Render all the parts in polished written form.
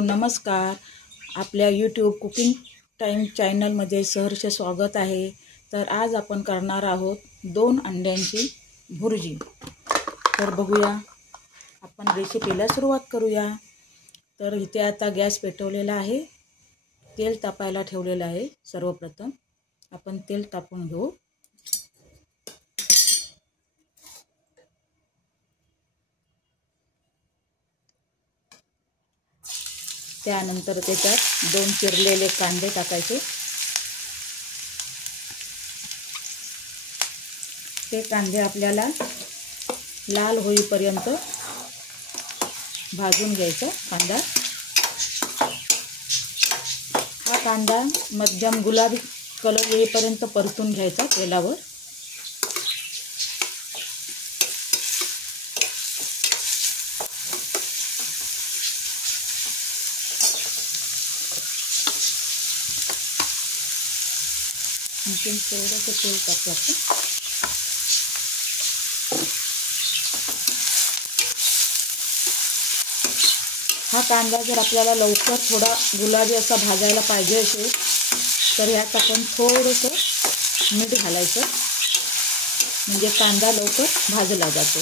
नमस्कार. आपल्या YouTube cooking time चॅनलमध्ये सहर्ष स्वागत आहे. तर आज आपण करणार आहोत 2 अंड्यांची भुर्जी. तर बघूया, आपण रेसिपीला सुरुवात करूया. तर इथे आता गॅस पेटवलेला आहे, तेल तापायला ठेवलेलं आहे. सर्वप्रथम आपण तेल तापून घेऊ. त्यानंतर त्याच्यात 2 चिरलेले कांदे टाकायचे. ते कांदे आपल्याला लाल होईपर्यंत भाजून घ्यायचा. हा कांदा मध्यम गुलाबी कलर येईपर्यंत परतून घ्यायचा तेलावर. आणखी थोडंसं तेल टाकायचं. हा कांदा जर आपल्याला लवकर थोडा गुलाबी असा भाजायला पाहिजे असेल तर यात आपण थोडंसं मीठ घालायचं, म्हणजे कांदा लवकर भाजला जातो.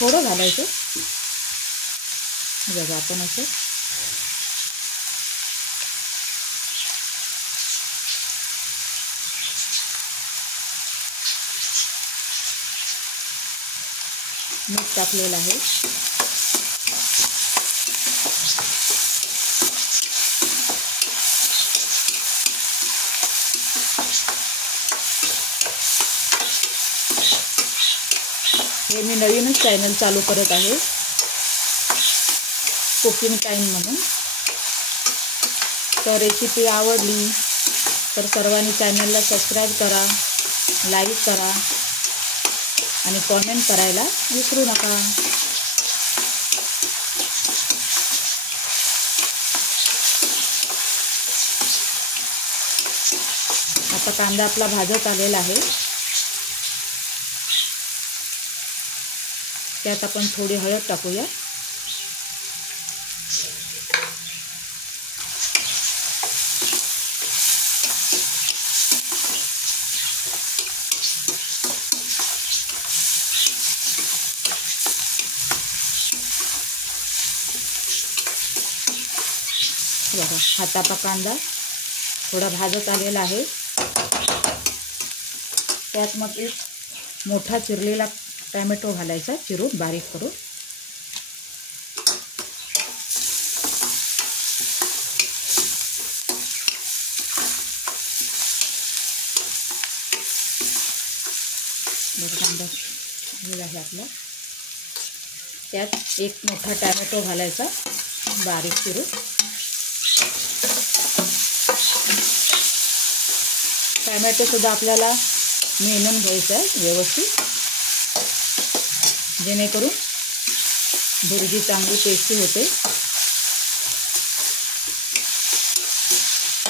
थोडं घालायचं. बघा, आपण असं मीठ टाकलेलं आहे. हे मी नवीनच चॅनल चालू करत आहे, कुकिंग टाइम म्हणून. तर रेसिपी आवडली तर सर्वांनी चॅनलला सबस्क्राईब करा, लाईक करा आणि कमेंट करायला विसरू नका. आता कांदा आपला भाजत आलेला आहे. त्यात आपण थोडी हळद टाकूया. बघा, हातापा कांदा थोडा भाजत आलेला आहे. त्यात मग एक मोठा चिरलेला टोमॅटो घालायचा, चिरून बारीक करून. कांदा झालेला आहे आपला. त्यात एक मोठा टोमॅटो घालायचा, बारीक चिरून. टोमॅटो सुद्धा आपल्याला मेनून घ्यायचं आहे व्यवस्थित, जेणेकरून भुर्जी चांगली टेस्टी होते.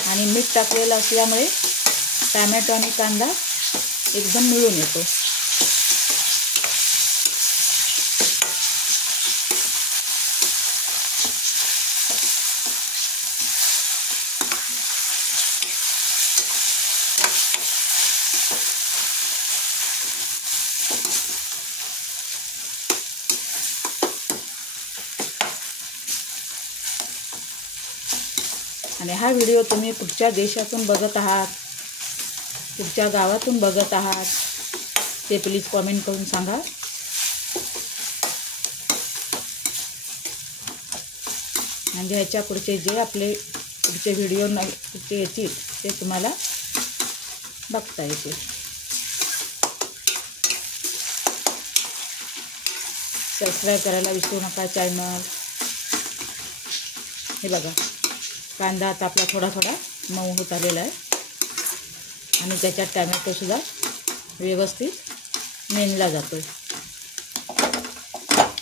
आणि मीठ टाकलेलं असल्यामुळे टोमॅटो आणि कांदा एकदम मिळून येतो. आणि हा व्हिडिओ तुम्ही कुठच्या देशातून बघत आहात, कुठच्या गावातून बघत आहात ते प्लीज कमेंट करून सांगा. म्हणजे ह्याच्या पुढचे जे आपले पुढचे व्हिडिओ कुठचे येतील ते तुम्हाला बघता येतील. सबस्क्राईब करायला विसरू नका चॅनल. हे बघा, कांदा आता आपला थोडा थोडा मऊ होत आलेला आहे आणि त्याच्यात टोमॅटोसुद्धा व्यवस्थित मेनला जातो.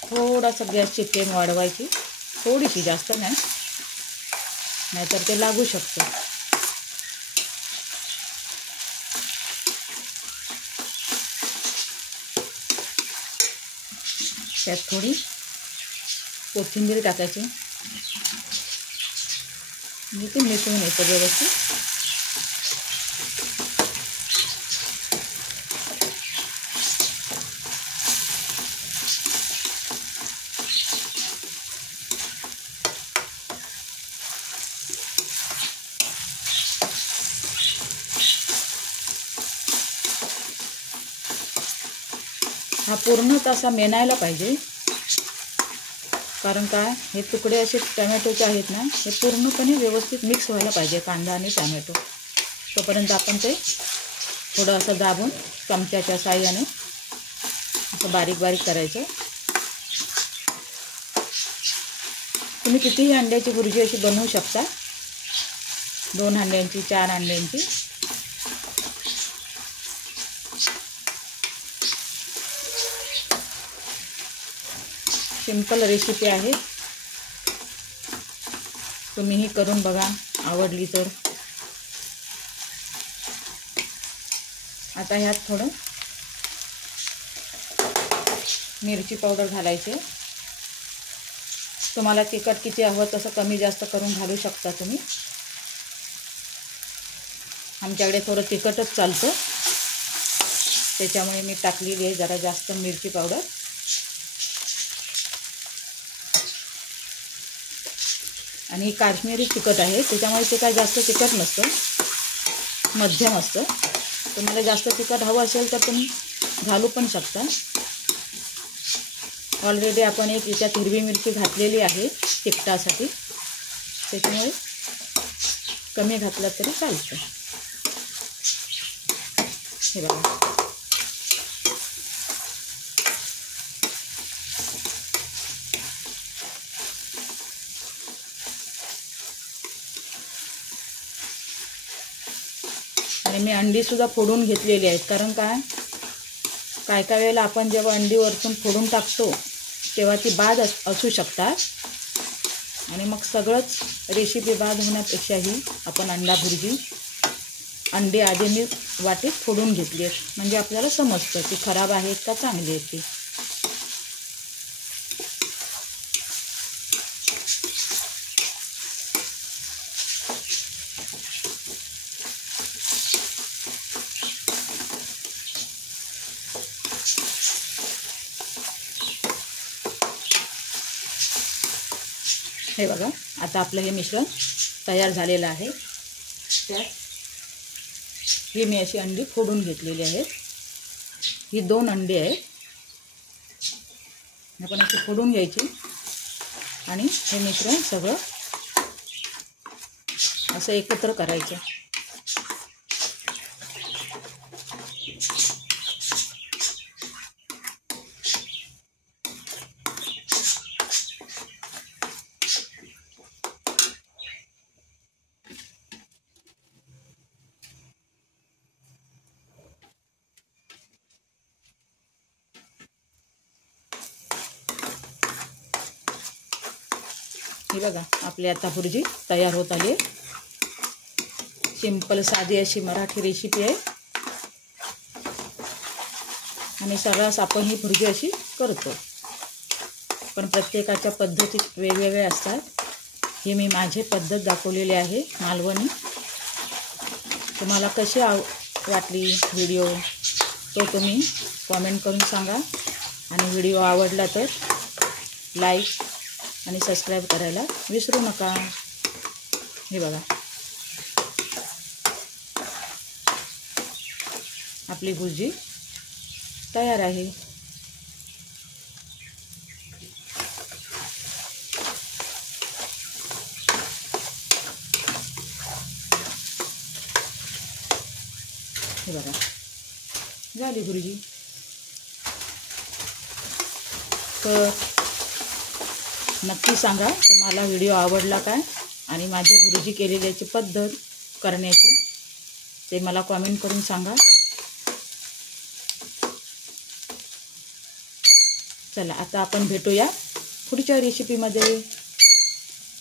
थोडासा गॅसची फ्लेम वाढवायची, थोडीशी, जास्त नाही, नाहीतर ते लागू शकतं. त्यात थोडी कोथिंबीर टाकायची, म्हणजे ते मिसळून येतं व्यवस्थित. हा पूर्ण असा मेनायला पाहिजे, कारण काय हे तुकडे असे टमॅटोचे आहेत ना, हे पूर्णपणे व्यवस्थित मिक्स व्हायला पाहिजे कांदा आणि टमॅटो. तोपर्यंत आपण ते थोडं असं दाबून चमच्याच्या साहाय्याने असं बारीक बारीक करायचं. तुम्ही कितीही अंड्याची भुर्जी अशी बनवू शकता, 2 अंड्यांची, 4 अंड्यांची. सिंपल रेसिपी आहे, तुम्हीही करून बघा, आवडली तर. आता ह्यात थोडं मिरची पावडर घालायचे. तुम्हाला तिखट किती हवं तसं कमी जास्त करून घालू शकता तुम्ही. आमच्याकडे थोडं तिखटच चालतं, त्याच्यामुळे मी टाकलेली आहे जरा जास्त मिरची पावडर. आणि काश्मीरी तिखट आहे, त्याच्यामुळे ते काय जास्त तिखट नसतं, मध्यम असतं. तुम्हाला जास्त तिखट हवं असेल तर तुम्ही घालू पण शकता. ऑलरेडी आपण एक याच्यात हिरवी मिरची घातलेली आहे तिखटासाठी, त्याच्यामुळे कमी घातलं तरी चालतं. हे बघा, आणि मी अंडीसुद्धा फोडून घेतलेली आहेत. कारण काय काय वेळेला आपण जेव्हा अंडी वरतून फोडून टाकतो तेव्हा ती बाद असू शकतात, आणि मग सगळंच रेसिपी बाद होण्यापेक्षाही आपण अंडा भुर्जी अंडी आधी मी वाटीत फोडून घेतली आहेत, म्हणजे आपल्याला समजतं ती खराब आहेत का चांगली आहेत ती. हे बघा, आता आपलं हे मिश्रण तयार झालेलं आहे. त्यात ही मी अशी अंडी फोडून घेतलेली आहेत. ही 2 अंडी आहेत, आपण अशी फोडून घ्यायची आणि हे मिश्रण सगळं असं एकत्र करायचं. ही बघा, आपली आता भुर्जी तयार होत आली आहे. सिंपल साधी अशी मराठी रेसिपी आहे, आणि सर्रास आपण ही भुर्जी अशी करतो, पण प्रत्येकाच्या पद्धती वेगवेगळ्या असतात. ही मी माझी पद्धत दाखवलेली आहे मालवणी. तुम्हाला कशी वाटली व्हिडिओ तो तुम्ही कॉमेंट करून सांगा, आणि व्हिडिओ आवडला तर लाईक आणि सबस्क्राईब करायला विसरू नका. हे बघा, आपली भुर्जी तयार आहे. हे बघा, झाली भुर्जी. तर नक्की सांगा तुम्हाला व्हिडिओ आवडला काय, आणि माझी भुर्जी केलेल्याची पद्धत करण्याची ते मला कॉमेंट करून सांगा. चला, आता आपण भेटूया पुढच्या रेसिपीमध्ये.